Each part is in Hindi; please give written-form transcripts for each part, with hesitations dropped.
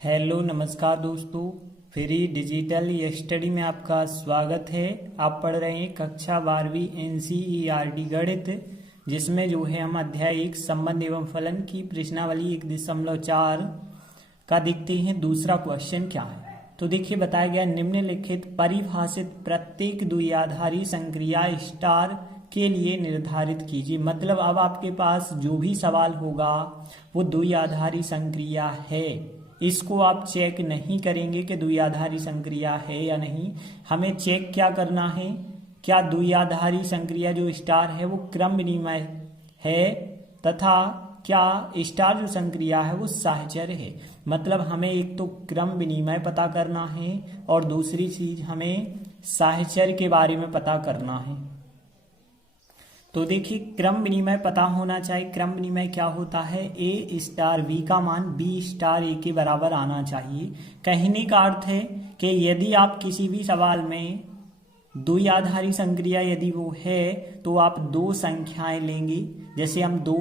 हेलो नमस्कार दोस्तों। फ्री डिजिटल स्टडी में आपका स्वागत है। आप पढ़ रहे हैं कक्षा 12वीं एनसीईआरटी गणित, जिसमें जो है हम अध्याय 1 संबंध एवं फलन की प्रश्नावली 1.4 का देखते हैं। दूसरा क्वेश्चन क्या है, तो देखिए बताया गया निम्नलिखित परिभाषित प्रत्येक द्विआधारी संक्रिया स्टार के लिए निर्धारित कीजिए। मतलब अब आपके पास जो भी सवाल होगा वो द्विआधारी संक्रिया है। इसको आप चेक नहीं करेंगे कि द्विआधारी संक्रिया है या नहीं। हमें चेक क्या करना है, क्या द्विआधारी संक्रिया जो स्टार है वो क्रम विनिमय है तथा क्या स्टार जो संक्रिया है वो साहचर्य है। मतलब हमें एक तो क्रम विनिमय पता करना है और दूसरी चीज हमें साहचर्य के बारे में पता करना है। तो देखिए क्रम विनिमय पता होना चाहिए। क्रम विनिमय क्या होता है, ए स्टार बी का मान बी स्टार ए के बराबर आना चाहिए। कहने का अर्थ है कि यदि आप किसी भी सवाल में द्विआधारी संक्रिया यदि वो है तो आप दो संख्याएं लेंगे। जैसे हम 2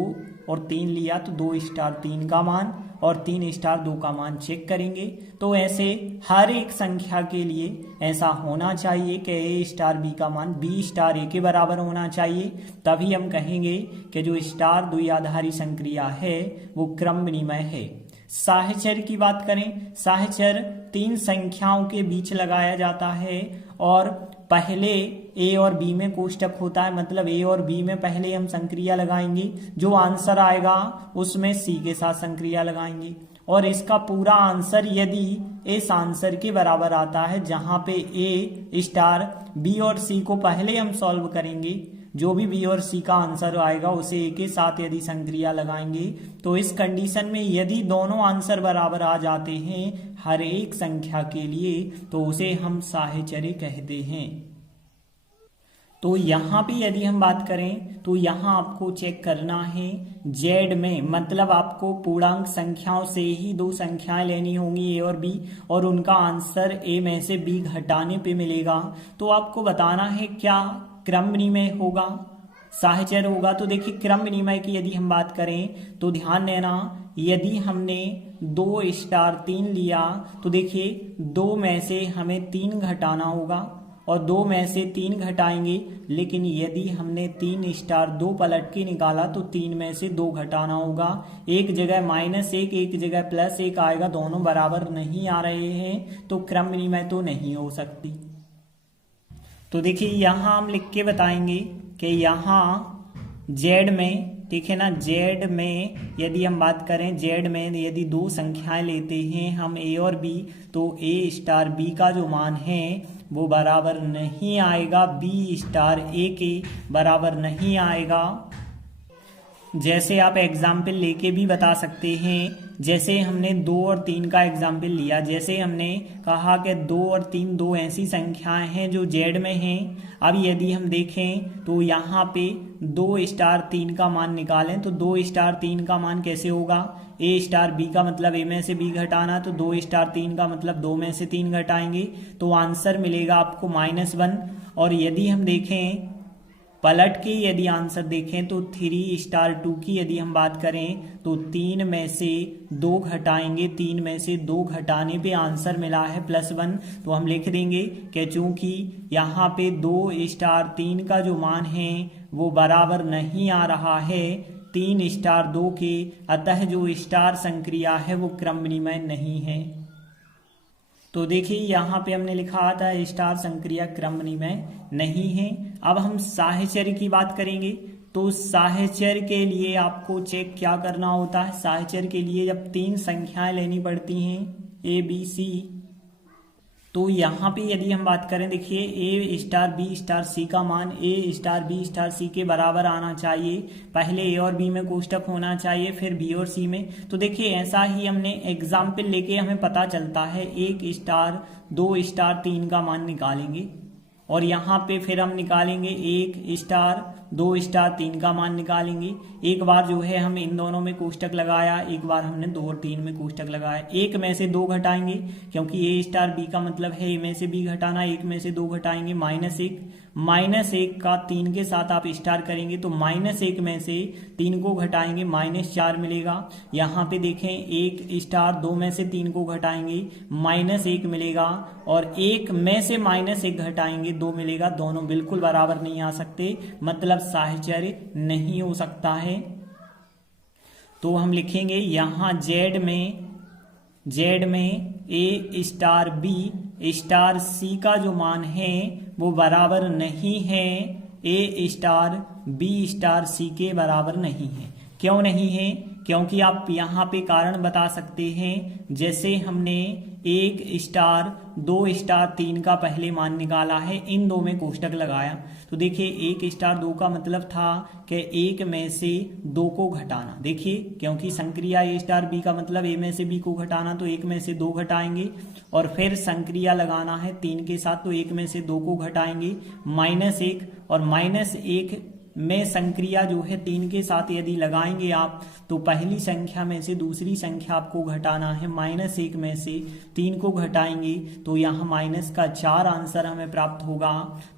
और 3 लिया तो 2 स्टार 3 का मान और 3 स्टार 2 का मान चेक करेंगे। तो ऐसे हर एक संख्या के लिए ऐसा होना चाहिए कि ए स्टार बी का मान बी स्टार ए के बराबर होना चाहिए। तभी हम कहेंगे कि जो स्टार द्विआधारी संक्रिया है वो क्रम विनिमय है। साहचर्य की बात करें, साहचर्य 3 संख्याओं के बीच लगाया जाता है और पहले ए और बी में कोष्टक होता है। मतलब ए और बी में पहले हम संक्रिया लगाएंगे, जो आंसर आएगा उसमें सी के साथ संक्रिया लगाएंगे और इसका पूरा आंसर यदि इस आंसर के बराबर आता है जहां पे ए स्टार बी और सी को पहले हम सॉल्व करेंगे, जो भी बी और सी का आंसर आएगा उसे ए के साथ यदि संक्रिया लगाएंगे तो इस कंडीशन में यदि दोनों आंसर बराबर आ जाते हैं हर एक संख्या के लिए तो उसे हम साहचर्य कहते हैं। तो यहाँ पे यदि हम बात करें तो यहाँ आपको चेक करना है जेड में, मतलब आपको पूर्णांक संख्याओं से ही 2 संख्याएं लेनी होंगी ए और बी और उनका आंसर ए में से बी घटाने पे मिलेगा। तो आपको बताना है क्या क्रम विनिमय होगा, साहचर्य होगा। तो देखिए क्रम विनिमय की यदि हम बात करें तो ध्यान देना, यदि हमने 2 स्टार 3 लिया तो देखिए 2 में से हमें 3 घटाना होगा और 2 में से 3 घटाएंगे। लेकिन यदि हमने 3 स्टार 2 पलट के निकाला तो 3 में से 2 घटाना होगा। एक जगह -1 एक जगह +1 आएगा, दोनों बराबर नहीं आ रहे हैं तो क्रम विनिमय तो नहीं हो सकती। तो देखिए यहाँ हम लिख के बताएंगे कि यहाँ जेड में, ठीक है ना, जेड में यदि हम बात करें, जेड में यदि 2 संख्याएं लेते हैं हम ए और बी तो ए स्टार बी का जो मान है वो बराबर नहीं आएगा बी स्टार ए के बराबर नहीं आएगा। जैसे आप एग्जाम्पल लेके भी बता सकते हैं, जैसे हमने 2 और 3 का एग्जाम्पल लिया। जैसे हमने कहा कि 2 और 3 दो ऐसी संख्याएं हैं जो जेड में हैं। अब यदि हम देखें तो यहाँ पे 2 स्टार 3 का मान निकालें तो 2 स्टार 3 का मान कैसे होगा, ए स्टार बी का मतलब ए में से बी घटाना, तो 2 स्टार 3 का मतलब 2 में से 3 घटाएंगे तो आंसर मिलेगा आपको -1। और यदि हम देखें पलट के यदि आंसर देखें तो 3 स्टार 2 की यदि हम बात करें तो 3 में से 2 घटाएंगे, 3 में से 2 घटाने पे आंसर मिला है +1। तो हम लिख देंगे कि चूंकि यहाँ पे 2 स्टार 3 का जो मान है वो बराबर नहीं आ रहा है 3 स्टार 2 के, अतः जो स्टार संक्रिया है वो क्रम विनिमय नहीं है। तो देखिए यहाँ पे हमने लिखा था स्टार संक्रिया क्रम विनिमय नहीं है। अब हम साहचर्य की बात करेंगे तो साहचर्य के लिए आपको चेक क्या करना होता है। साहचर्य के लिए जब 3 संख्याएं लेनी पड़ती हैं ए बी सी, तो यहाँ पे यदि हम बात करें, देखिए ए स्टार बी स्टार सी का मान ए स्टार बी स्टार सी के बराबर आना चाहिए। पहले ए और बी में कोष्टक होना चाहिए, फिर बी और सी में। तो देखिए ऐसा ही हमने एग्जाम्पल लेके हमें पता चलता है 1 स्टार 2 स्टार 3 का मान निकालेंगे और यहाँ पे फिर हम निकालेंगे 1 स्टार 2 स्टार 3 का मान निकालेंगे। एक बार जो है हम इन दोनों में कोष्टक लगाया, एक बार हमने 2 और 3 में कोष्टक लगाया। एक में से 2 घटाएंगे क्योंकि ए स्टार बी का मतलब है ए में से बी घटाना, एक में से 2 घटाएंगे -1, -1 का 3 के साथ आप स्टार करेंगे तो -1 में से 3 को घटाएंगे -4 मिलेगा। यहाँ पे देखें 1 स्टार 2 में से 3 को घटाएंगे -1 मिलेगा, और 1 में से -1 घटाएंगे 2 मिलेगा। दोनों बिल्कुल बराबर नहीं आ सकते, मतलब साहचर्य नहीं हो सकता है। तो हम लिखेंगे यहाँ जेड में ए स्टार बी स्टार सी का जो मान है वो बराबर नहीं है ए स्टार बी स्टार सी के बराबर नहीं है। क्यों नहीं है? क्योंकि आप यहाँ पे कारण बता सकते हैं, जैसे हमने 1 स्टार 2 स्टार 3 का पहले मान निकाला है, इन 2 में कोष्टक लगाया तो देखिए 1 स्टार 2 का मतलब था कि 1 में से 2 को घटाना। देखिए क्योंकि संक्रिया ए स्टार बी का मतलब ए में से बी को घटाना, तो 1 में से 2 घटाएंगे और फिर संक्रिया लगाना है 3 के साथ, तो 1 में से 2 को घटाएंगे -1, और -1 में संक्रिया जो है 3 के साथ यदि लगाएंगे आप तो पहली संख्या में से दूसरी संख्या आपको घटाना है, -1 में से 3 को घटाएंगे तो यहाँ -4 आंसर हमें प्राप्त होगा।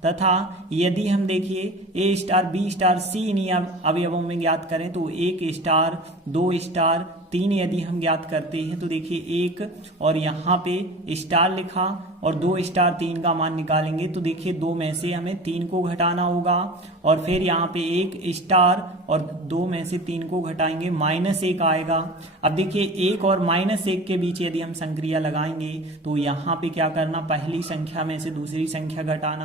तथा यदि हम देखिए ए स्टार बी स्टार सी इन्हीं अवयवों में ज्ञात करें तो 1 स्टार 2 स्टार 3 यदि हम ज्ञात करते हैं तो देखिए 1 और यहाँ पे स्टार लिखा और 2 स्टार 3 का मान निकालेंगे तो देखिए 2 में से हमें 3 को घटाना होगा, और फिर यहाँ पे 1 स्टार और 2 में से 3 को घटाएंगे -1 आएगा। अब देखिए 1 और -1 के बीच यदि हम संक्रिया लगाएंगे तो यहाँ पे क्या करना, पहली संख्या में से दूसरी संख्या घटाना।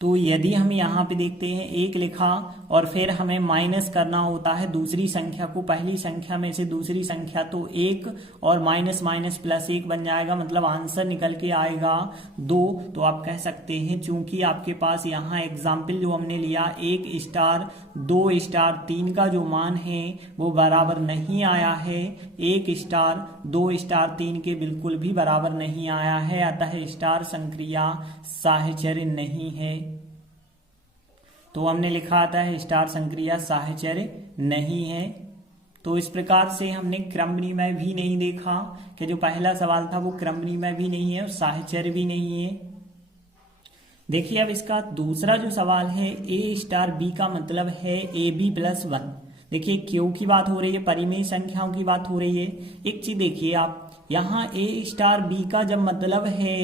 तो यदि हम यहाँ पे देखते हैं 1 लिखा और फिर हमें माइनस करना होता है दूसरी संख्या को पहली संख्या में से दूसरी संख्या, तो 1 और -+1 बन जाएगा, मतलब आंसर निकल के आएगा 2। तो आप कह सकते हैं चूंकि आपके पास यहाँ एग्जाम्पल जो हमने लिया 1 स्टार 2 स्टार 3 का जो मान है वो बराबर नहीं आया है 1 स्टार 2 स्टार 3 के, बिल्कुल भी बराबर नहीं आया है, अतः स्टार संक्रिया साहचर्य नहीं है। तो हमने लिखा था स्टार संक्रिया साहचर्य नहीं है। तो इस प्रकार से हमने क्रमनिर्णय भी नहीं देखा कि जो पहला सवाल था वो क्रमनिर्णय भी नहीं है और साहचर्य भी नहीं है। देखिए अब इसका दूसरा जो सवाल है ए स्टार बी का मतलब है ए बी +1। देखिए क्यों की बात हो रही है, परिमेय संख्याओं की बात हो रही है। एक चीज देखिए आप, यहाँ ए स्टार बी का जब मतलब है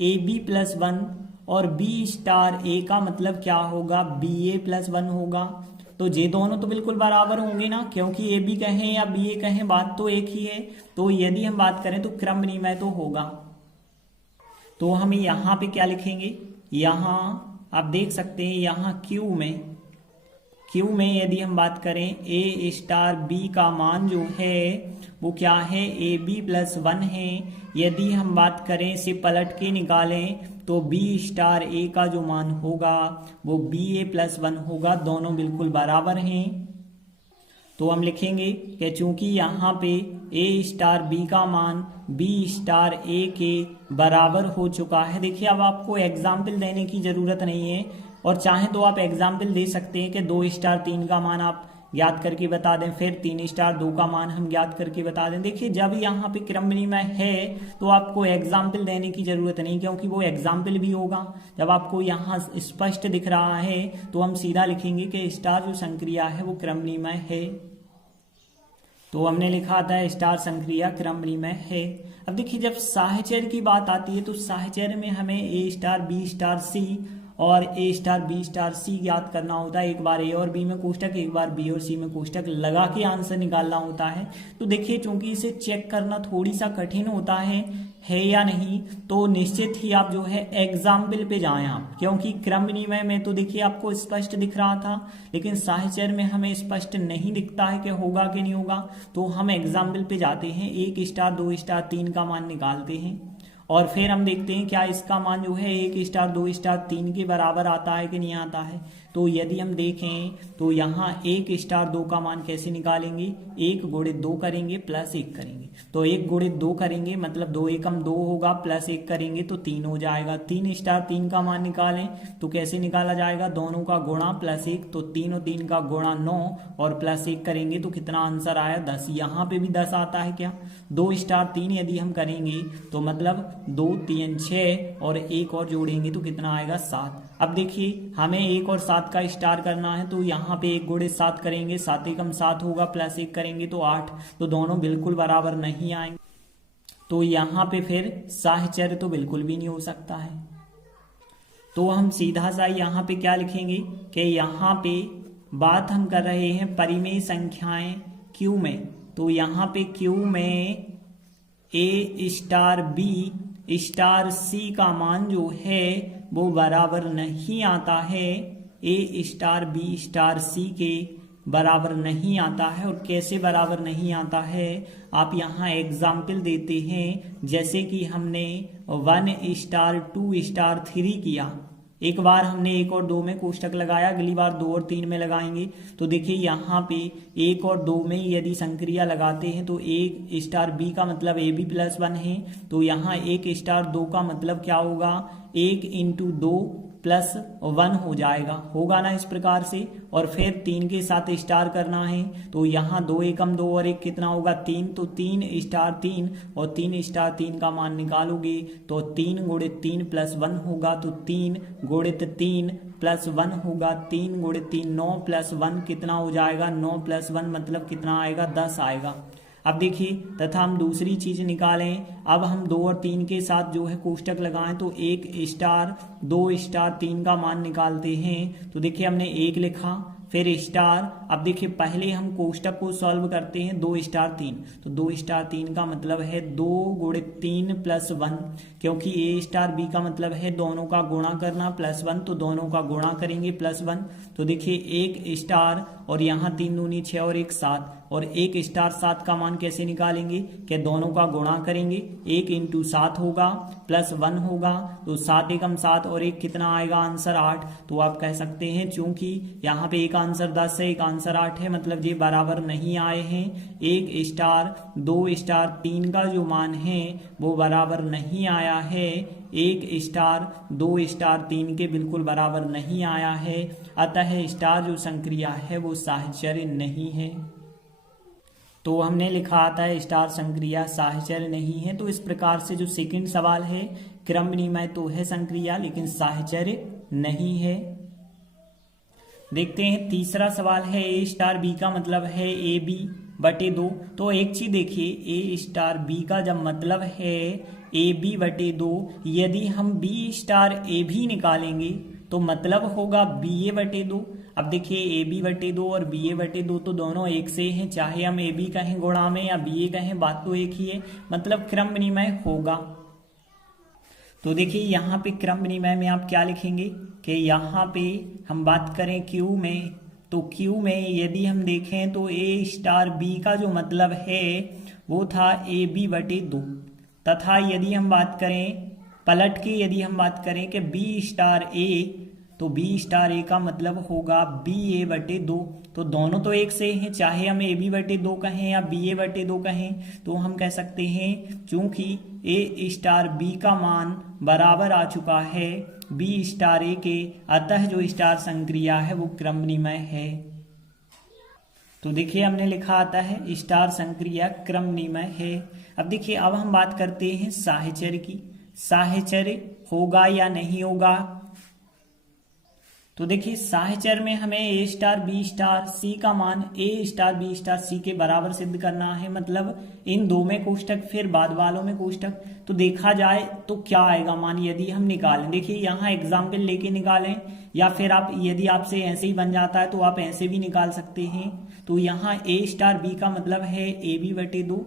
ए बी +1 और बी स्टार ए का मतलब क्या होगा, बी ए +1 होगा। तो ये दोनों तो बिल्कुल बराबर होंगे ना, क्योंकि ए बी कहें या बी ए कहें बात तो एक ही है। तो यदि हम बात करें तो क्रमनिर्णय तो होगा। तो हम यहाँ पे क्या लिखेंगे, यहाँ आप देख सकते हैं यहाँ क्यू में यदि हम बात करें ए स्टार बी का मान जो है वो क्या है, ए बी +1 है। यदि हम बात करें इसे पलट के निकालें तो बी स्टार ए का जो मान होगा वो बी ए +1 होगा, दोनों बिल्कुल बराबर हैं। तो हम लिखेंगे कि चूंकि यहाँ पे ए स्टार बी का मान बी स्टार ए के बराबर हो चुका है। देखिए अब आपको एग्जाम्पल देने की जरूरत नहीं है, और चाहे तो आप एग्जाम्पल दे सकते हैं कि 2 स्टार 3 का मान आप ज्ञात करके बता दें, फिर 3 स्टार 2 का मान हम ज्ञात करके बता दें। देखिए जब यहाँ पे क्रमनिर्णय है तो आपको एग्जाम्पल देने की जरूरत नहीं, क्योंकि वो एग्जाम्पल भी होगा। जब आपको यहाँ स्पष्ट दिख रहा है तो हम सीधा लिखेंगे कि स्टार जो संक्रिया है वो क्रमनिर्णय है। तो हमने लिखा था स्टार संक्रिया क्रमनिर्णय है। अब देखिए जब साहचर्य की बात आती है तो साहचर्य में हमें ए स्टार बी स्टार सी और ए स्टार बी स्टार सी याद करना होता है। एक बार ए और बी में कोष्टक, एक बार बी और सी में कोष्टक लगा के आंसर निकालना होता है। तो देखिए चूंकि इसे चेक करना थोड़ी सा कठिन होता है या नहीं, तो निश्चित ही आप जो है एग्जाम्पल पे जाएं आप, क्योंकि क्रमनिर्णय में तो देखिए आपको स्पष्ट दिख रहा था, लेकिन साहचर्य में हमें स्पष्ट नहीं दिखता है कि होगा कि नहीं होगा। तो हम एग्जाम्पल पे जाते हैं, 1 स्टार 2 स्टार 3 का मान निकालते हैं और फिर हम देखते हैं क्या इसका मान जो है 1 स्टार 2 स्टार 3 के बराबर आता है कि नहीं आता है। तो यदि हम देखें तो यहाँ 1 स्टार 2 का मान कैसे निकालेंगे, 1 गुणित 2 करेंगे प्लस 1 करेंगे, तो 1 गुणित 2 करेंगे मतलब 2 एकम 2 होगा, प्लस 1 करेंगे तो 3 हो जाएगा। 3 स्टार 3 का मान निकालें तो कैसे निकाला जाएगा, दोनों का गुणा प्लस 1, तो 3 और 3 का गुणा 9 और प्लस 1 करेंगे तो कितना आंसर आया 10। यहाँ पे भी 10 आता है क्या, 2 स्टार 3 यदि हम करेंगे तो मतलब 2 3 6 और 1 और जोड़ेंगे तो कितना आएगा 7। अब देखिए हमें 1 और 7 का स्टार करना है, तो यहाँ पे 1 गुणित 7 करेंगे, 7 एकम 7 होगा, प्लस 1 करेंगे तो 8, तो दोनों बिल्कुल बराबर नहीं आएंगे, तो यहाँ पे फिर साहचर्य तो बिल्कुल भी नहीं हो सकता है। तो हम सीधा सा यहाँ पे क्या लिखेंगे कि यहाँ पे बात हम कर रहे हैं परिमेय संख्याएं Q में, तो यहाँ पे Q में A star B star C का मान जो है वो बराबर नहीं आता है, A star B star C के बराबर नहीं आता है। और कैसे बराबर नहीं आता है, आप यहाँ एग्जाम्पल देते हैं, जैसे कि हमने 1 स्टार 2 स्टार 3 किया, एक बार हमने 1 और 2 में कोष्टक लगाया, अगली बार 2 और 3 में लगाएंगे, तो देखिए यहाँ पे 1 और 2 में यदि संक्रिया लगाते हैं तो 1 स्टार बी का मतलब ए बी प्लस 1 है, तो यहाँ 1 स्टार 2 का मतलब क्या होगा, 1 इंटू 2 प्लस 1 हो जाएगा, होगा ना इस प्रकार से। और फिर 3 के साथ स्टार करना है, तो यहाँ 2 एकम 2 और 1 कितना होगा 3, तो 3 स्टार 3 और 3 स्टार 3 का मान निकालोगे तो 3 गुणित 3 प्लस 1 होगा, तो 3 गुणित 3 प्लस 1 होगा, 3 गुणित 3 9 प्लस 1 कितना हो जाएगा, 9 प्लस 1 मतलब कितना आएगा 10 आएगा। अब देखिए तथा हम दूसरी चीज निकालें, अब हम 2 और 3 के साथ जो है कोष्टक लगाएं, तो 1 स्टार 2 स्टार 3 का मान निकालते हैं, तो देखिए हमने 1 लिखा फिर स्टार। अब देखिए पहले हम कोष्टक को सॉल्व करते हैं, 2 स्टार 3, तो 2 स्टार 3 का मतलब है 2 गुणित 3 प्लस 1, क्योंकि ए स्टार बी का मतलब है दोनों का गुणा करना प्लस 1, तो दोनों का गुणा करेंगे प्लस 1, तो देखिए 1 स्टार और यहाँ 3 दूनी 6 और 1 7, और 1 स्टार 7 का मान कैसे निकालेंगे कि दोनों का गुणा करेंगे, 1 इंटू 7 होगा प्लस 1 होगा, तो 7 एकम 7 और 1 कितना आएगा आंसर 8। तो आप कह सकते हैं चूंकि यहाँ पे एक आंसर 10 है एक आंसर 8 है, मतलब ये बराबर नहीं आए हैं। 1 स्टार 2 स्टार 3 का जो मान है वो बराबर नहीं आया है, 1 स्टार 2 स्टार 3 के बिल्कुल बराबर नहीं आया है, अतः स्टार जो संक्रिया है वो साहचर्य नहीं है। तो हमने लिखा था स्टार संक्रिया साहचर्य नहीं है। तो इस प्रकार से जो सेकंड सवाल है, क्रम विनिमय तो है संक्रिया लेकिन साहचर्य नहीं है। देखते हैं तीसरा सवाल है, ए स्टार बी का मतलब है ए बी बटे 2। तो एक चीज देखिए, ए स्टार बी का जब मतलब है ए बी बटे 2, यदि हम बी स्टार ए भी निकालेंगे तो मतलब होगा बी ए बटे 2। अब देखिए ए बी बटे 2 और बी ए बटे 2 तो दोनों एक से हैं, चाहे हम ए बी कहें गुणा में या बी ए कहें, बात तो एक ही है, मतलब क्रम विनिमय होगा। तो देखिए यहाँ पे क्रम विनिमय में आप क्या लिखेंगे कि यहाँ पे हम बात करें क्यू में, तो क्यू में यदि हम देखें तो ए स्टार बी का जो मतलब है वो था ए बी बटे 2, तथा यदि हम बात करें पलट के, यदि हम बात करें कि बी स्टार ए, तो बी स्टार ए का मतलब होगा बी ए बटे 2। तो दोनों तो एक से हैं, चाहे हम ए बी बटे 2 कहें या बी ए बटे 2 कहें, तो हम कह सकते हैं चूंकि ए स्टार बी का मान बराबर आ चुका है बी स्टार ए के, अतः जो स्टार संक्रिया है वो क्रम विनिमय है। तो देखिए हमने लिखा आता है स्टार संक्रिया क्रम विनिमय है। अब देखिए अब हम बात करते हैं साहचर्य की, साहचर्य होगा या नहीं होगा। तो देखिए साहचर्य में हमें ए स्टार बी स्टार सी का मान ए स्टार बी स्टार सी के बराबर सिद्ध करना है, मतलब इन दो में कोष्टक फिर बाद वालों में कोष्टक। तो देखा जाए तो क्या आएगा मान यदि हम निकालें, देखिए यहाँ एग्जाम्पल लेके निकालें, या फिर आप यदि आपसे ऐसे ही बन जाता है तो आप ऐसे भी निकाल सकते हैं। तो यहाँ ए स्टार बी का मतलब है ए बी बटे 2,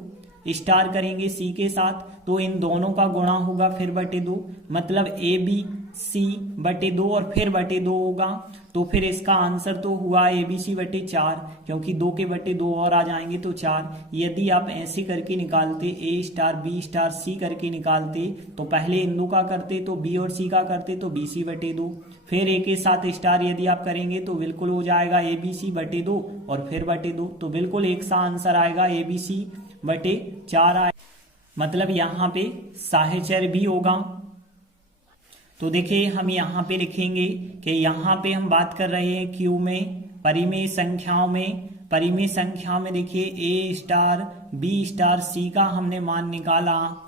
स्टार करेंगे सी के साथ तो इन दोनों का गुणा होगा फिर बटे 2, मतलब ए बी ABC/2 और फिर बटे 2 होगा। तो फिर इसका आंसर तो हुआ ABC/4, क्योंकि 2 के बटे 2 और आ जाएंगे तो 4। यदि आप ऐसे करके निकालते A*B*C करके निकालते तो पहले इन दो का करते तो B और C का करते तो BC/2, फिर A के साथ स्टार यदि आप करेंगे तो बिल्कुल हो जाएगा ABC/2 और फिर बटे 2। तो बिल्कुल एक सा आंसर आएगा ABC/4 आएगा, मतलब यहाँ पे साहचर्य भी होगा। तो देखिए हम यहाँ पे लिखेंगे कि यहाँ पे हम बात कर रहे हैं क्यू में परिमेय संख्याओं में देखिए A*B*C का हमने मान निकाला।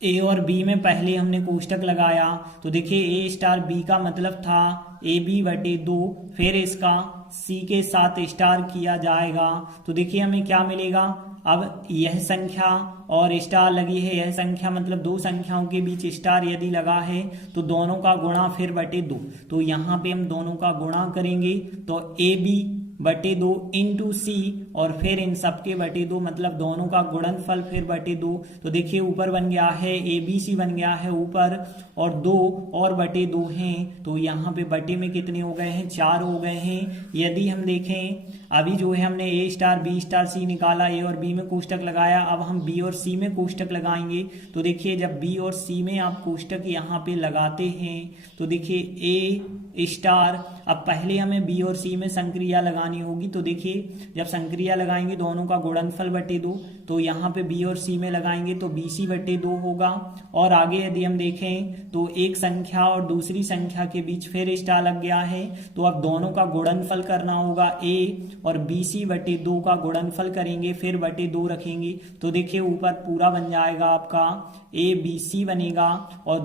ए और बी में पहले हमने कोष्टक लगाया तो देखिए A*B का मतलब था AB/2, फिर इसका C के साथ स्टार किया जाएगा तो देखिए हमें क्या मिलेगा। अब यह संख्या और स्टार लगी है, यह संख्या मतलब दो संख्याओं के बीच स्टार यदि लगा है तो दोनों का गुणा फिर बटे 2। तो यहाँ पे हम दोनों का गुणा करेंगे तो AB/2 इंटू C और फिर इन सब के बटे 2, मतलब दोनों का गुणनफल फिर बटे 2। तो देखिए ऊपर बन गया है ABC बन गया है ऊपर और 2 और बटे 2 हैं, तो यहाँ पे बटे में कितने हो गए हैं, 4 हो गए हैं। यदि हम देखें अभी जो है हमने A*B*C निकाला, A और B में कोष्टक लगाया, अब हम B और C में कोष्टक लगाएंगे। तो देखिए जब B और C में आप कोष्टक यहाँ पे लगाते हैं तो देखिए A*, अब पहले हमें B और C में संक्रिया लगानी होगी। तो देखिए जब संक्रिया लगाएंगे दोनों का गुणनफल बटे 2, तो यहाँ पे B और C में लगाएंगे तो BC/2 होगा। और आगे यदि हम देखें तो एक संख्या और दूसरी संख्या के बीच फिर स्टार लग गया है, तो अब दोनों का गुणनफल करना होगा। A और BC/2 का गुणनफल करेंगे फिर बटे 2 रखेंगे तो देखिए ऊपर पूरा बन जाएगा आपका ABC बनेगा और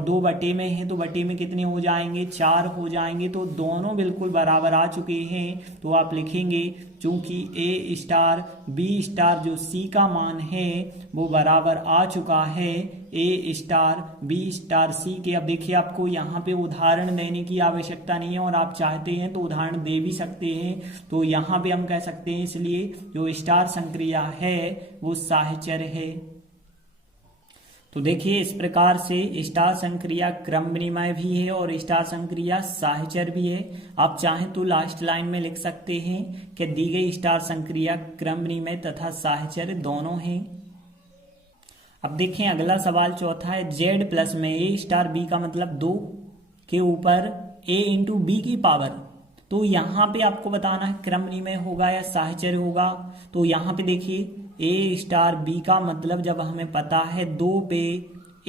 2 बटे में है तो बटे में कितने हो जाएंगे, 4 हो जाएंगे। तो दोनों बिल्कुल बराबर आ चुके हैं। तो आप लिखेंगे चूंकि A*B* जो C का मान है वो बराबर आ चुका है A*B*C के। अब देखिए आपको यहाँ पे उदाहरण देने की आवश्यकता नहीं है और आप चाहते हैं तो उदाहरण दे भी सकते हैं। तो यहाँ पे हम कह सकते हैं इसलिए जो स्टार संक्रिया है वो साहचर्य है। तो देखिए इस प्रकार से स्टार संक्रिया क्रम विनिमय भी है और स्टार संक्रिया साहचर्य भी है। आप चाहें तो लास्ट लाइन में लिख सकते हैं कि दी गई स्टार संक्रिया क्रम विनिमय तथा साहचर्य दोनों हैं। अब देखें अगला सवाल चौथा है, Z+ में A*B का मतलब 2 के ऊपर A इंटू B की पावर। तो यहाँ पे आपको बताना है क्रम विनिमय होगा या साहचर्य होगा। तो यहाँ पे देखिए A*B का मतलब जब हमें पता है 2 पे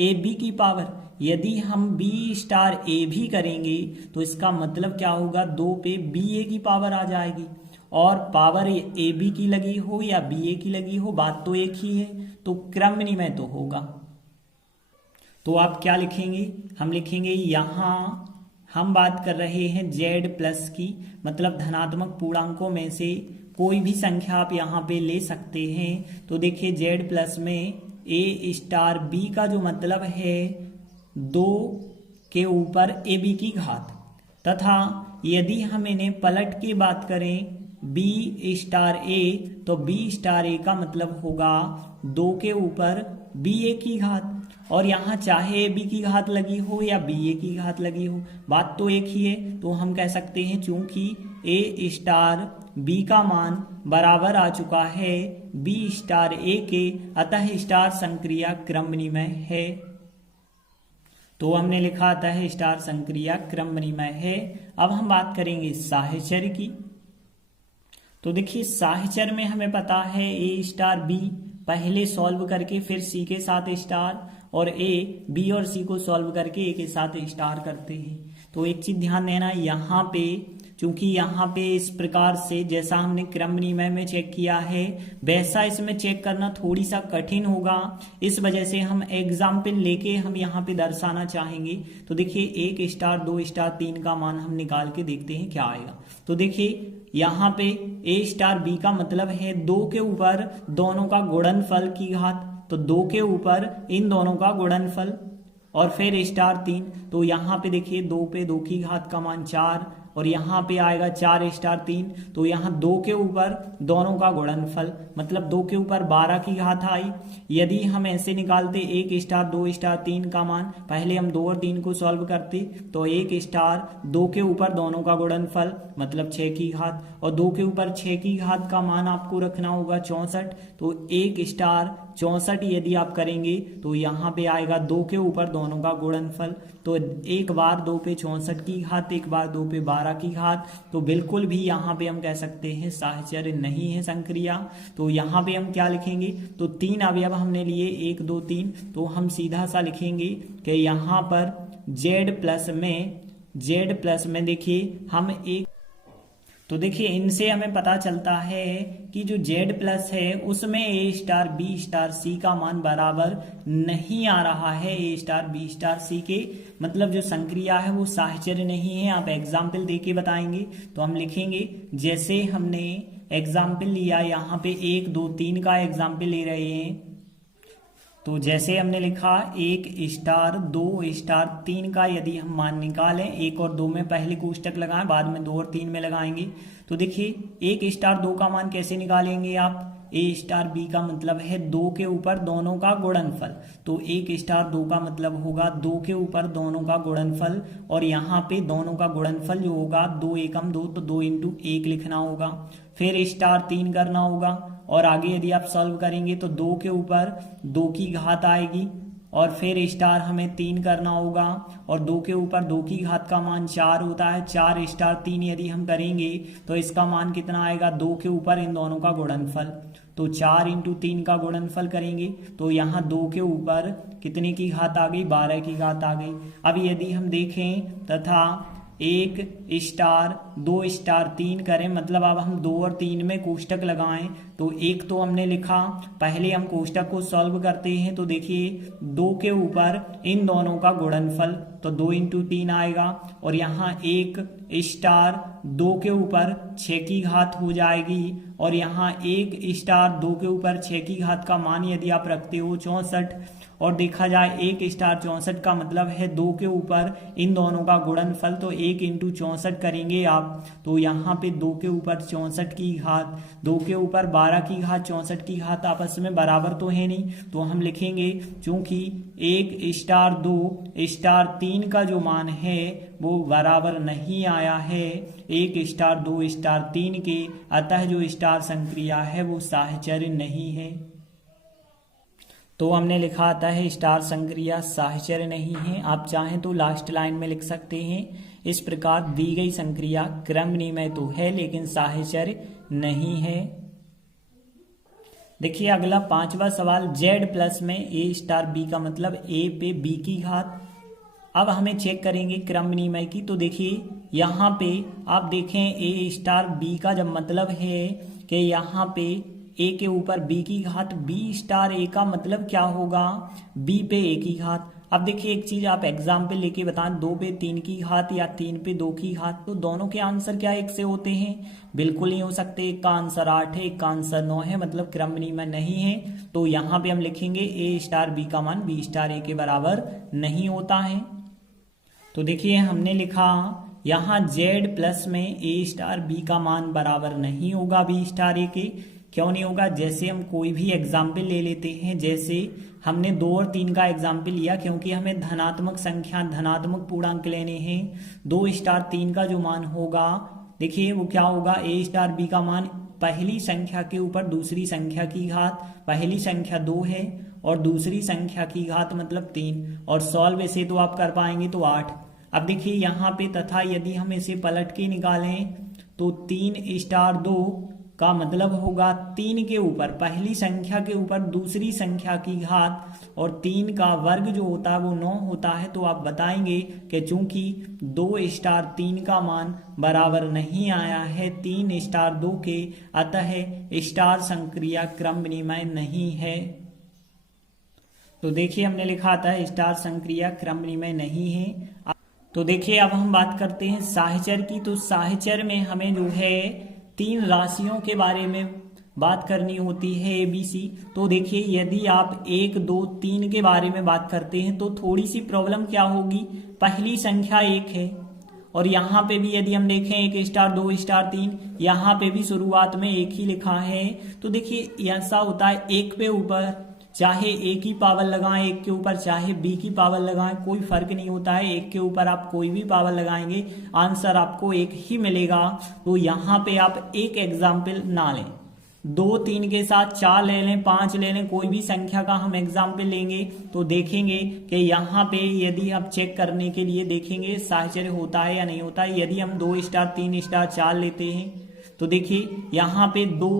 AB की पावर, यदि हम B*A भी करेंगे तो इसका मतलब क्या होगा, 2 पे BA की पावर आ जाएगी। और पावर AB की लगी हो या BA की लगी हो बात तो एक ही है, तो क्रम विनिमय तो होगा। तो आप क्या लिखेंगे, हम लिखेंगे यहाँ हम बात कर रहे हैं Z+ की, मतलब धनात्मक पूर्णांकों में से कोई भी संख्या आप यहाँ पे ले सकते हैं। तो देखिए Z+ में A*B का जो मतलब है 2 के ऊपर AB की घात, तथा यदि हम इन्हें पलट के बात करें B*A तो B*A का मतलब होगा 2 के ऊपर BA की घात। और यहाँ चाहे AB की घात लगी हो या BA की घात लगी हो बात तो एक ही है। तो हम कह सकते हैं चूंकि A*B का मान बराबर आ चुका है B*A के, अतः स्टार संक्रिया क्रम विनिमय है। तो हमने लिखा अतः स्टार संक्रिया क्रम विनिमय है। अब हम बात करेंगे साहचर्य की। तो देखिए साहचर्य में हमें पता है A*B पहले सॉल्व करके फिर C के साथ स्टार, और A B और C को सॉल्व करके A के साथ स्टार करते हैं। तो एक चीज ध्यान देना, यहाँ पे चूंकि यहाँ पे इस प्रकार से जैसा हमने क्रम विनिमय में चेक किया है वैसा इसमें चेक करना थोड़ी सा कठिन होगा। इस वजह से हम एग्जाम्पल लेके हम यहाँ पे दर्शाना चाहेंगे। तो देखिए 1 स्टार 2 स्टार 3 का मान हम निकाल के देखते हैं क्या आएगा। तो देखिए यहाँ पे A*B का मतलब है 2 के ऊपर दोनों का गुणनफल की घात, तो 2 के ऊपर इन दोनों का गुणनफल और फिर स्टार 3। तो यहाँ पे देखिए 2 पे 2 की घात का मान 4, और यहाँ पे आएगा 4 स्टार 3, तो यहाँ 2 के ऊपर दोनों का गुणनफल, मतलब 2 के ऊपर 12 की घात आई। यदि हम ऐसे निकालते 1 स्टार 2 स्टार 3 का मान, पहले हम 2 और 3 को सॉल्व करते, तो 1 स्टार 2 के ऊपर दोनों का गुणनफल मतलब 6 की घात, और 2 के ऊपर 6 की घात का मान आपको रखना होगा 64, तो 1 स्टार 64 यदि आप करेंगे तो यहाँ पे आएगा 2 के ऊपर दोनों का गुणनफल, तो एक बार 2 पे 64 की घात, एक बार 2 पे 12 की घात, तो बिल्कुल भी यहाँ पे हम कह सकते हैं साहचर्य नहीं है संक्रिया। तो यहाँ पे हम क्या लिखेंगे, तो 3 अवयव हमने लिए 1 2 3, तो हम सीधा सा लिखेंगे कि यहाँ पर Z प्लस में देखिए हम एक, तो देखिए इनसे हमें पता चलता है कि जो Z प्लस है उसमें A star B star C का मान बराबर नहीं आ रहा है A star B star C के, मतलब जो संक्रिया है वो साहचर्य नहीं है। आप एग्जाम्पल दे के बताएंगे, तो हम लिखेंगे जैसे हमने एग्जाम्पल लिया, यहाँ पे 1 2 3 का एग्जाम्पल ले रहे हैं, तो जैसे हमने लिखा 1 स्टार 2 स्टार 3 का यदि हम मान निकालें, 1 और 2 में पहले कोष्टक लगाएं, बाद में 2 और 3 में लगाएंगे, तो देखिए 1 स्टार 2 का मान कैसे निकालेंगे आप, A स्टार B का मतलब है 2 के ऊपर दोनों का गुणनफल, तो 1 स्टार 2 का मतलब होगा 2 के ऊपर दोनों का गुणनफल, और यहाँ पे दोनों का गुणनफल जो होगा 2 एकम 2, तो 2 इंटू 1 लिखना होगा, फिर स्टार 3 करना होगा, और आगे यदि आप सॉल्व करेंगे तो 2 के ऊपर 2 की घात आएगी, और फिर स्टार हमें 3 करना होगा, और 2 के ऊपर 2 की घात का मान 4 होता है, 4 स्टार 3 यदि हम करेंगे तो इसका मान कितना आएगा, 2 के ऊपर इन दोनों का गुणनफल, तो 4 इंटू 3 का गुणनफल करेंगे, तो यहाँ 2 के ऊपर कितने की घात आ गई, 12 की घात आ गई। अब यदि हम देखें तथा 1 स्टार 2 स्टार 3 करें, मतलब अब हम 2 और 3 में कोष्टक लगाएं, तो 1 तो हमने लिखा, पहले हम कोष्टक को सॉल्व करते हैं, तो देखिए 2 के ऊपर इन दोनों का गुणनफल, तो 2 इंटू 3 आएगा, और यहाँ 1 स्टार 2 के ऊपर 6 की घात हो जाएगी, और यहाँ 1 स्टार 2 के ऊपर 6 की घात का मान यदि आप रखते हो 64, और देखा जाए 1 स्टार 64 का मतलब है 2 के ऊपर इन दोनों का गुणनफल, तो 1 इंटू 64 करेंगे आप, तो यहाँ पे 2 के ऊपर 64 की घात, 2 के ऊपर 12 की घात, 64 की घात आपस में बराबर तो है नहीं, तो हम लिखेंगे चूंकि 1 स्टार 2 स्टार 3 का जो मान है वो बराबर नहीं आया है 1 स्टार 2 स्टार 3 के, अतः जो स्टार संक्रिया है वो साहचर्य नहीं है। तो हमने लिखा आता है स्टार संक्रिया साहचर्य नहीं है। आप चाहें तो लास्ट लाइन में लिख सकते हैं, इस प्रकार दी गई संक्रिया क्रम नियमय तो है लेकिन साहचर्य नहीं है। देखिए अगला 5वां सवाल, Z प्लस में A स्टार B का मतलब A पे B की घात। अब हमें चेक करेंगे क्रम नियमय की, तो देखिए यहाँ पे आप देखें A स्टार B का जब मतलब है कि यहाँ पे A के ऊपर B की घात, B स्टार A का मतलब क्या होगा, B पे A की घात। अब देखिए एक चीज आप एग्जाम्पल लेके बताएं, 2 पे 3 की घात या 3 पे 2 की घात, तो दोनों के आंसर क्या एक से होते हैं, बिल्कुल नहीं हो सकते। एक का आंसर 8 है, एक का आंसर 9 है, मतलब क्रम नियमय नहीं है। तो यहाँ पे हम लिखेंगे A स्टार B का मान B स्टार A के बराबर नहीं होता है। तो देखिए हमने लिखा यहाँ Z प्लस में A स्टार B का मान बराबर नहीं होगा B स्टार A के। क्यों नहीं होगा, जैसे हम कोई भी एग्जाम्पल ले लेते हैं, जैसे हमने 2 और 3 का एग्जाम्पल लिया, क्योंकि हमें धनात्मक संख्या धनात्मक पूर्णांक लेने हैं। 2 स्टार 3 का जो मान होगा, देखिए वो क्या होगा, A स्टार B का मान पहली संख्या के ऊपर दूसरी संख्या की घात, पहली संख्या 2 है और दूसरी संख्या की घात मतलब 3, और सॉल्व ऐसे तो आप कर पाएंगे तो 8। अब देखिए यहाँ पे तथा यदि हम इसे पलट के निकालें तो 3 स्टार 2 का मतलब होगा 3 के ऊपर पहली संख्या के ऊपर दूसरी संख्या की घात, और 3 का वर्ग जो होता है वो 9 होता है। तो आप बताएंगे कि चूंकि 2 स्टार 3 का मान बराबर नहीं आया है 3 स्टार 2 के, अतः स्टार संक्रिया क्रम नियमय नहीं है। तो देखिए हमने लिखा था स्टार संक्रिया क्रम नियमय नहीं है। तो देखिए अब हम बात करते हैं साहचर्य की। तो साहचर्य में हमें जो है 3 राशियों के बारे में बात करनी होती है ABC। तो देखिए यदि आप 1 2 3 के बारे में बात करते हैं तो थोड़ी सी प्रॉब्लम क्या होगी, पहली संख्या 1 है और यहाँ पे भी यदि हम देखें 1 स्टार 2 स्टार 3, यहाँ पे भी शुरुआत में 1 ही लिखा है। तो देखिए ऐसा होता है, 1 पे ऊपर चाहे A की पावर लगाएं 1 के ऊपर, चाहे B की पावर लगाएं, कोई फर्क नहीं होता है। 1 के ऊपर आप कोई भी पावर लगाएंगे आंसर आपको 1 ही मिलेगा। तो यहाँ पे आप एक एग्जाम्पल ना लें, 2 3 के साथ 4 ले लें, 5 ले लें, कोई भी संख्या का हम एग्जाम्पल लेंगे तो देखेंगे कि यहाँ पे यदि आप चेक करने के लिए देखेंगे साहचर्य होता है या नहीं होता है। यदि हम 2 स्टार 3 स्टार 4 लेते हैं तो देखिए यहाँ पे 2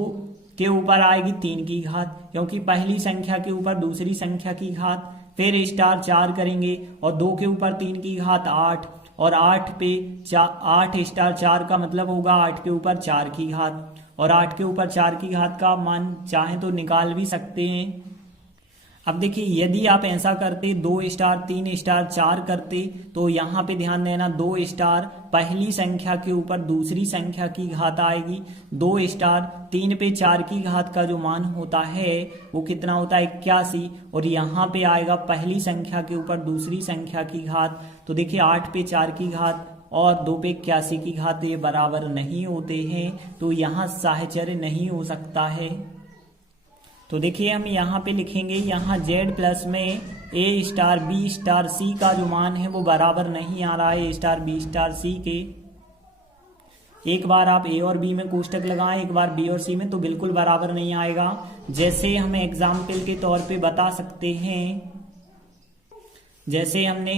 के ऊपर आएगी 3 की घात, क्योंकि पहली संख्या के ऊपर दूसरी संख्या की घात, फिर स्टार 4 करेंगे और 2 के ऊपर 3 की घात 8, और 8 पे 8 स्टार 4 का मतलब होगा 8 के ऊपर 4 की घात, और 8 के ऊपर 4 की घात का मान चाहे तो निकाल भी सकते हैं। अब देखिए यदि आप ऐसा करते 2 स्टार 3 स्टार 4 करते तो यहाँ पे ध्यान देना 2 स्टार पहली संख्या के ऊपर दूसरी संख्या की घात आएगी, 2 स्टार 3 पे 4 की घात का जो मान होता है वो कितना होता है 81, और यहाँ पे आएगा पहली संख्या के ऊपर दूसरी संख्या की घात। तो देखिए 8 पे 4 की घात और 2 पे 81 की घात ये बराबर नहीं होते हैं, तो यहाँ साहचर्य नहीं हो सकता है। तो देखिए हम यहाँ पे लिखेंगे, यहाँ Z प्लस में A star B star C का जो मान है वो बराबर नहीं आ रहा है A star B star C के। एक बार आप A और B में कोष्टक लगाएं, एक बार B और C में, तो बिल्कुल बराबर नहीं आएगा। जैसे हम एग्जाम्पल के तौर पे बता सकते हैं, जैसे हमने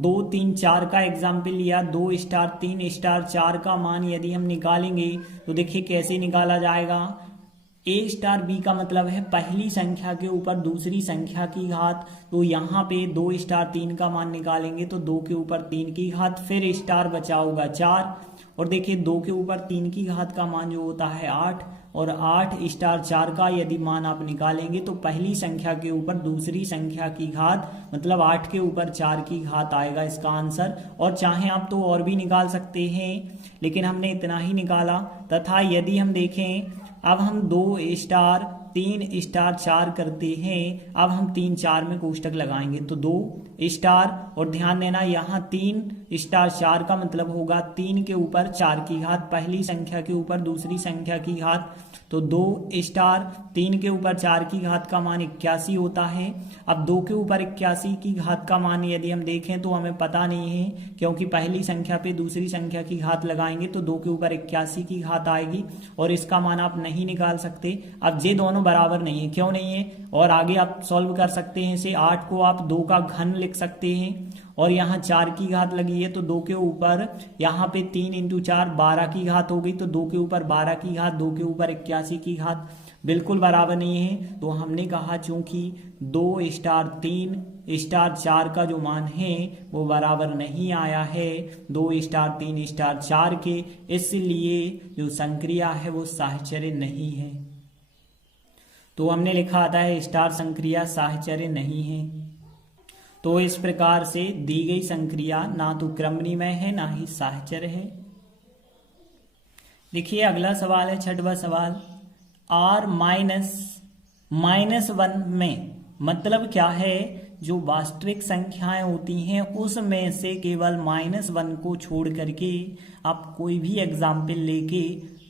2 3 4 का एग्जाम्पल लिया, 2 स्टार 3 स्टार 4 का मान यदि हम निकालेंगे तो देखिए कैसे निकाला जाएगा। A स्टार B का मतलब है पहली संख्या के ऊपर दूसरी संख्या की घात, तो यहाँ पे 2 स्टार 3 का मान निकालेंगे तो 2 के ऊपर 3 की घात, फिर स्टार बचा होगा 4, और देखिए 2 के ऊपर 3 की घात का मान जो होता है 8, और 8 स्टार 4 का यदि मान आप निकालेंगे तो पहली संख्या के ऊपर दूसरी संख्या की घात मतलब 8 के ऊपर 4 की घात आएगा इसका आंसर। और चाहे आप तो और भी निकाल सकते हैं, लेकिन हमने इतना ही निकाला। तथा यदि हम देखें अब हम 2 स्टार 3 स्टार 4 करते हैं, अब हम 3 4 में कोष्टक लगाएंगे तो 2 स्टार, और ध्यान देना यहाँ 3 स्टार 4 का मतलब होगा 3 के ऊपर 4 की घात, पहली संख्या के ऊपर दूसरी संख्या की घात, तो 2 स्टार 3 के ऊपर 4 की घात का मान 81 होता है। अब 2 के ऊपर 81 की घात का मान यदि हम देखें तो हमें पता नहीं है, क्योंकि पहली संख्या पे दूसरी संख्या की घात लगाएंगे तो 2 के ऊपर 81 की घात आएगी, और इसका मान आप नहीं निकाल सकते। अब ये दोनों बराबर नहीं है, क्यों नहीं है, और आगे आप सॉल्व कर सकते हैं इसे। 8 को आप 2 का घन लिख सकते हैं, और यहाँ 4 की घात लगी है तो 2 के ऊपर यहाँ पे 3 × 4 12 की घात हो गई, तो 2 के ऊपर 12 की घात, 2 के ऊपर 81 की घात, बिल्कुल बराबर नहीं है। तो हमने कहा चूंकि 2 स्टार 3 स्टार 4 का जो मान है वो बराबर नहीं आया है 2 स्टार 3 स्टार 4 के, इसलिए जो संक्रिया है वो साहचर्य नहीं है। तो हमने लिखा आता है स्टार संक्रिया साहचर्य नहीं है। तो इस प्रकार से दी गई संक्रिया ना तो क्रमनिमय है ना ही साहचर्य है। देखिए अगला सवाल है 6वां सवाल, R -1 में मतलब क्या है, जो वास्तविक संख्याएं होती हैं उसमें से केवल -1 को छोड़ करके आप कोई भी एग्जाम्पल लेके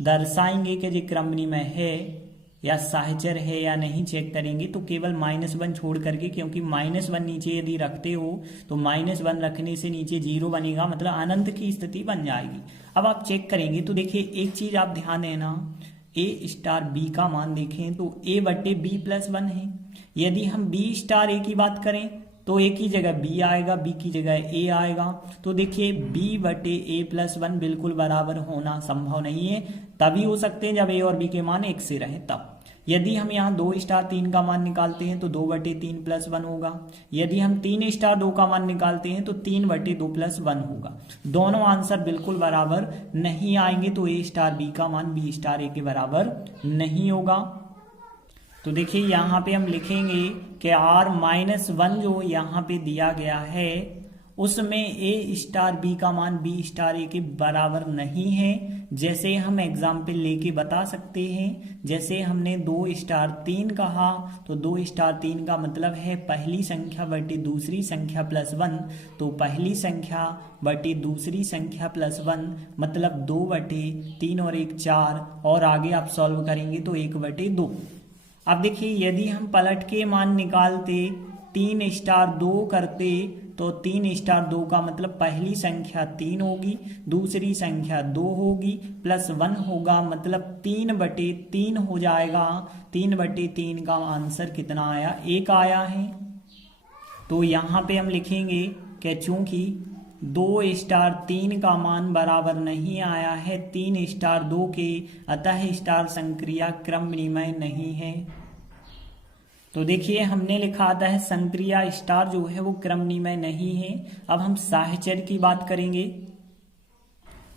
दर्शाएंगे कि ये क्रमनिमय है या साहचर्य है या नहीं चेक करेंगे। तो केवल -1 छोड़ करके, क्योंकि -1 नीचे यदि रखते हो तो -1 रखने से नीचे 0 बनेगा, मतलब अनंत की स्थिति बन जाएगी। अब आप चेक करेंगे तो देखिए एक चीज आप ध्यान देना, A स्टार B का मान देखें तो A/B+1 है। यदि हम B स्टार A की बात करें तो A की जगह B आएगा, B की जगह A आएगा। तो देखिए B/A+1 बिल्कुल बराबर होना संभव नहीं है, तभी हो सकते हैं जब A और B के मान एक से रहे तब। यदि हम यहाँ 2 स्टार 3 का मान निकालते हैं तो 2/3+1 होगा। यदि हम 3 स्टार 2 का मान निकालते हैं तो 3/2+1 होगा। दोनों आंसर बिल्कुल बराबर नहीं आएंगे, तो A स्टार B का मान B स्टार A के बराबर नहीं होगा। तो देखिए यहाँ पे हम लिखेंगे कि R-1 जो यहाँ पे दिया गया है उसमें A स्टार B का मान B स्टार A के बराबर नहीं है, जैसे हम एग्जाम्पल लेके बता सकते हैं। जैसे हमने 2 स्टार 3 कहा तो 2 स्टार 3 का मतलब है पहली संख्या बटे दूसरी संख्या प्लस 1। तो पहली संख्या बटे दूसरी संख्या प्लस 1 मतलब 2 बटे 3 और 1 4, और आगे आप सॉल्व करेंगे तो 1 बटे 2। अब देखिए यदि हम पलट के मान निकालते 3 स्टार 2 करते तो 3 स्टार 2 का मतलब पहली संख्या 3 होगी, दूसरी संख्या 2 होगी, प्लस 1 होगा, मतलब 3 बटे 3 हो जाएगा। 3 बटे 3 का आंसर कितना आया? 1 आया है। तो यहाँ पे हम लिखेंगे कि चूंकि 2 स्टार 3 का मान बराबर नहीं आया है 3 स्टार 2 के, अतः स्टार संक्रिया क्रम विनिमय नहीं है। तो देखिए हमने लिखा था है संक्रिया स्टार जो है वो क्रम विनिमय नहीं है। अब हम साहचर्य की बात करेंगे।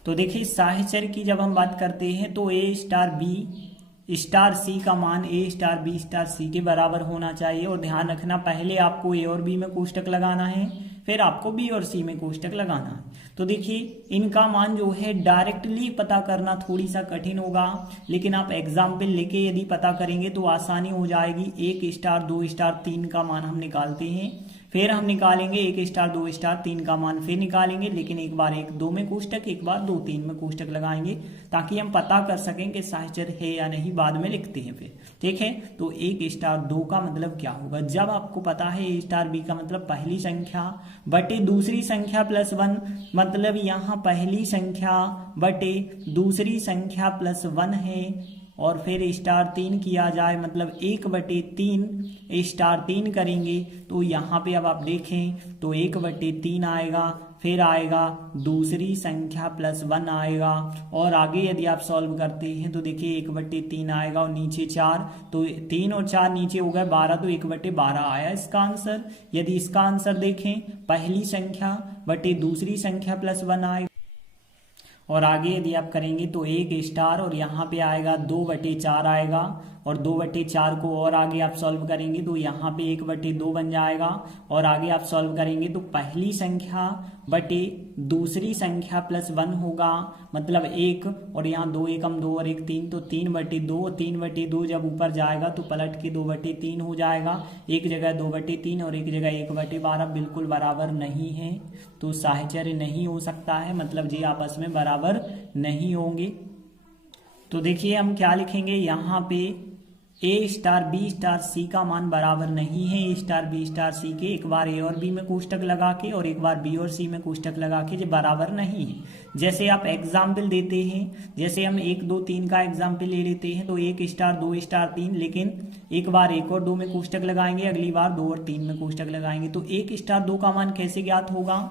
तो देखिए साहचर्य की जब हम बात करते हैं तो ए स्टार बी स्टार सी का मान ए स्टार बी स्टार सी के बराबर होना चाहिए। और ध्यान रखना पहले आपको ए और बी में कोष्टक लगाना है, फिर आपको बी और सी में कोष्टक लगाना है। तो देखिए इनका मान जो है डायरेक्टली पता करना थोड़ी सा कठिन होगा, लेकिन आप एग्जाम्पल लेके यदि पता करेंगे तो आसानी हो जाएगी। 1 स्टार 2 स्टार 3 का मान हम निकालते हैं, फिर हम निकालेंगे 1 स्टार 2 स्टार 3 का मान फिर निकालेंगे, लेकिन एक बार 1 2 में कोष्टक, एक बार 2 3 में कोष्टक लगाएंगे ताकि हम पता कर सकें कि साहचर्य है या नहीं। बाद में लिखते हैं फिर, ठीक है। तो 1 स्टार 2 का मतलब क्या होगा? जब आपको पता है ए स्टार बी का मतलब पहली संख्या बटे दूसरी संख्या प्लस 1, मतलब यहाँ पहली संख्या बटे दूसरी संख्या प्लस 1 है, और फिर स्टार 3 किया जाए मतलब 1 बटे 3 स्टार 3 करेंगे तो यहाँ पे अब आप देखें तो 1 बटे 3 आएगा, फिर आएगा दूसरी संख्या प्लस 1 आएगा, और आगे यदि आप सॉल्व करते हैं तो देखिए 1 बटे 3 आएगा और नीचे 4, तो 3 और 4 नीचे हो गए 12, तो 1 बटे 12 आया इसका आंसर। यदि इसका आंसर देखें पहली संख्या बटे दूसरी संख्या प्लस 1 आएगा, और आगे यदि आप करेंगे तो 1 स्टार और यहाँ पे आएगा 2 बटे 4 आएगा, और 2 बटे 4 को और आगे आप सॉल्व करेंगे तो यहाँ पे 1 बटे 2 बन जाएगा, और आगे आप सॉल्व करेंगे तो पहली संख्या बटे दूसरी संख्या प्लस 1 होगा, मतलब 1, और यहाँ 2 एकम 2 और 1 3, तो 3 बटे 2, 3 बटे 2 जब ऊपर जाएगा तो पलट के 2 बटे 3 हो जाएगा। एक जगह 2 बटे 3 और एक जगह 1 बटे 12 बिल्कुल बराबर नहीं है, तो साहचर्य नहीं हो सकता है, मतलब ये आपस में बराबर नहीं होंगे। तो देखिए हम क्या लिखेंगे यहाँ पे, ए स्टार बी स्टार सी का मान बराबर नहीं है ए स्टार बी स्टार सी के। एक बार ए और बी में कोष्टक लगा के और एक बार बी और सी में कोष्टक लगा के, जो बराबर नहीं है। जैसे आप एग्जाम्पल देते हैं, जैसे हम 1 2 3 का एग्जाम्पल ले लेते हैं तो 1 स्टार 2 स्टार 3, लेकिन एक बार 1 और 2 में कोष्टक लगाएंगे, अगली बार 2 और 3 में कोष्टक लगाएंगे। तो 1 स्टार 2 का मान कैसे ज्ञात होगा?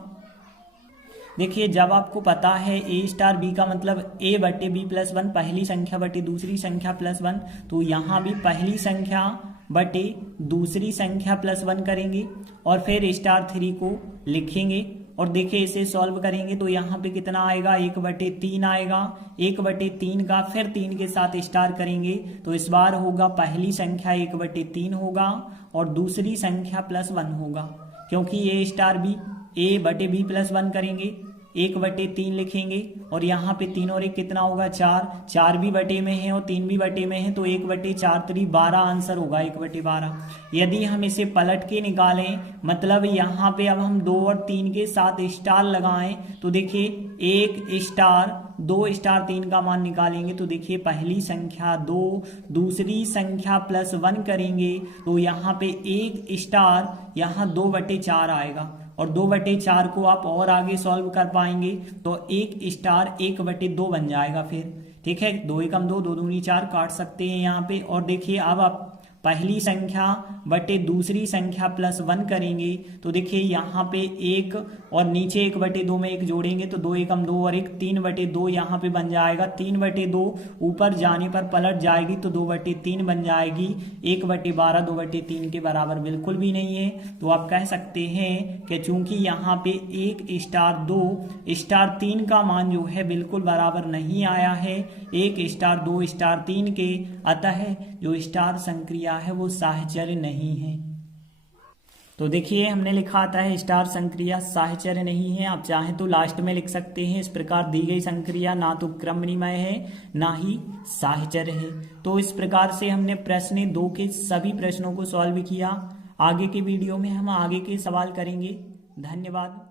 देखिए जब आपको पता है ए स्टार बी का मतलब ए बटे बी प्लस 1, पहली संख्या बटे दूसरी संख्या प्लस 1, तो यहाँ भी पहली संख्या बटे दूसरी संख्या प्लस 1 करेंगे और फिर स्टार 3 को लिखेंगे, और देखिए इसे सॉल्व करेंगे तो यहाँ पे कितना आएगा? 1 बटे 3 आएगा। 1 बटे 3 का फिर 3 के साथ स्टार करेंगे तो इस बार होगा पहली संख्या 1 बटे 3 होगा और दूसरी संख्या प्लस 1 होगा, क्योंकि ए स्टार बी ए बटे बी प्लस 1 करेंगे, 1 बटे 3 लिखेंगे, और यहाँ पे 3 और 1 कितना होगा? 4, 4 भी बटे में है और 3 भी बटे में है, तो 1 बटे 4 3 12 आंसर होगा 1 बटे 12। यदि हम इसे पलट के निकालें, मतलब यहाँ पे अब हम 2 और 3 के साथ स्टार लगाएं तो देखिए 1 स्टार 2 स्टार 3 का मान निकालेंगे तो देखिए पहली संख्या 2, दूसरी संख्या प्लस 1 करेंगे तो यहाँ पे 1 स्टार यहाँ 2 बटे 4 आएगा, और 2 बटे 4 को आप और आगे सॉल्व कर पाएंगे तो 1 स्टार 1 बटे 2 बन जाएगा फिर, ठीक है। 2 एकम 2, 2 दूनी 4 काट सकते हैं यहाँ पे, और देखिए अब आप पहली संख्या बटे दूसरी संख्या प्लस 1 करेंगे तो देखिए यहाँ पे 1 और नीचे 1 बटे 2 में 1 जोड़ेंगे तो 2 एकम 2 और 1 3 बटे 2 यहाँ पे बन जाएगा। 3 बटे 2 ऊपर जाने पर पलट जाएगी तो 2 बटे 3 बन जाएगी। 1 बटे 12 2 बटे 3 के बराबर बिल्कुल भी नहीं है, तो आप कह सकते हैं कि चूंकि यहाँ पे 1 स्टार 2 स्टार 3 का मान जो है बिल्कुल बराबर नहीं आया है 1 स्टार 2 स्टार 3 के, अतः जो स्टार संक्रिया है वो साहचर्य नहीं है। तो देखिए हमने लिखा आता है स्टार संक्रिया साहचर्य नहीं है, आप चाहें तो लास्ट में लिख सकते हैं। इस प्रकार दी गई संक्रिया ना तो क्रमनिमय है ना ही साहचर्य है। तो इस प्रकार से हमने प्रश्न 2 के सभी प्रश्नों को सॉल्व किया। आगे के वीडियो में हम आगे के सवाल करेंगे। धन्यवाद।